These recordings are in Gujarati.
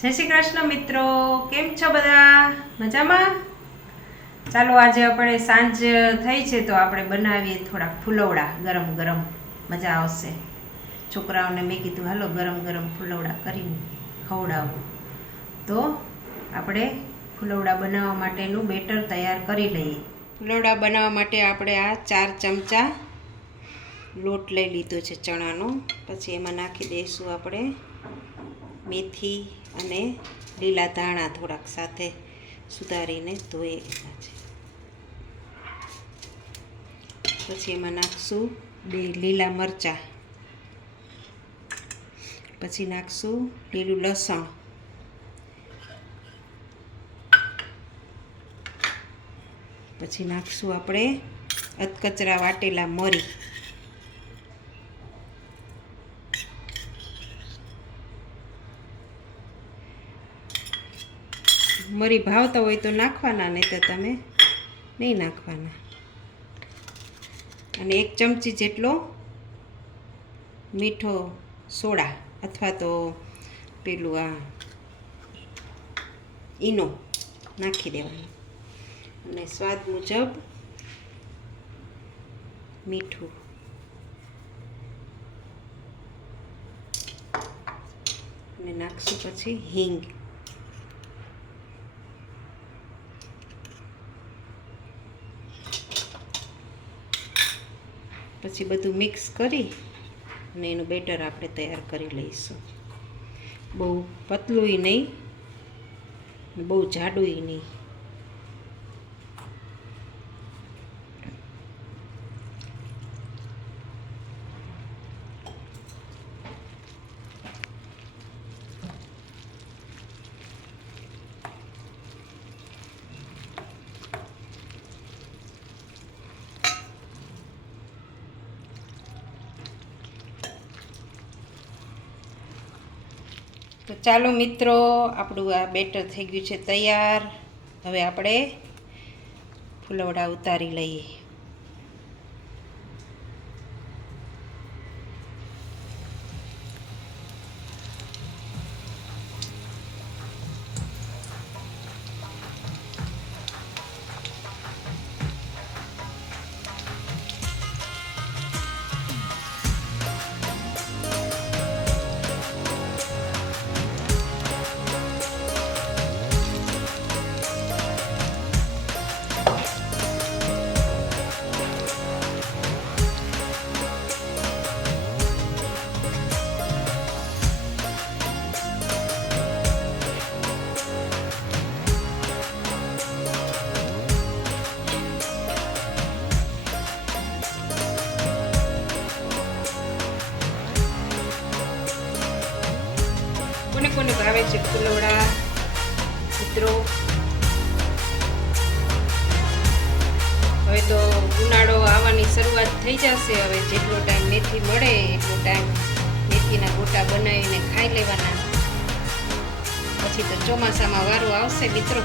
જય શ્રી કૃષ્ણ મિત્રો, કેમ છો બધા? મજામાં? ચાલો આજે આપણે સાંજ થઈ છે તો આપણે બનાવીએ થોડાક ફુલવડા ગરમ ગરમ, મજા આવશે. છોકરાઓને મેં કીધું હાલો ગરમ ગરમ ફુલવડા કરીને ખવડાવું. તો આપણે ફુલવડા બનાવવા માટેનું બેટર તૈયાર કરી લઈએ. ફુલવડા બનાવવા માટે આપણે આ 4 ચમચા લોટ લઈ લીધો છે ચણાનો. પછી એમાં નાખી દઈશું આપણે મેથી અને લીલા ધાણા થોડાક સાથે સુધારીને ધોઈ લીધા છે. પછી એમાં નાખશું 2 લીલા મરચાં, પછી નાખશું લીલું લસણ, પછી નાખશું આપણે અધકચરા વાટેલા મરી, મરી ભાવતા હોય તો નાખવાના, નહીં તો તમે નહીં નાખવાના. અને 1 ચમચી જેટલો મીઠો સોડા અથવા તો પેલું આ ઈનો નાખી દેવાનું. અને સ્વાદ મુજબ મીઠું, અને નાખશું પછી હિંગ. પછી બધું મિક્સ કરી અને એનું બેટર આપણે તૈયાર કરી લઈશું. બહુ પતલુંય નહીં, બહુ જાડુંય નહીં. તો ચાલો મિત્રો, આપણું આ બેટર થઈ ગયું છે તૈયાર. હવે આપણે ફુલવડા ઉતારી લઈએ. કોને કોને ભાવે છે ફુલવડા મિત્રો? હવે તો ઉનાળો આવવાની શરૂઆત થઈ જશે. હવે જેટલો ટાઈમ મેથી મળે એટલો ટાઈમ મેથીના ગોટા બનાવીને ખાઈ લેવાના. પછી તો ચોમાસામાં વારો આવશે મિત્રો.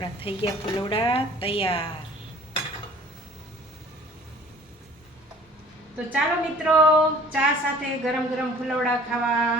આપણા થઈ ગયા ફુલવડા તૈયાર. તો ચાલો મિત્રો, ચા સાથે ગરમ ગરમ ફુલવડા ખાવા.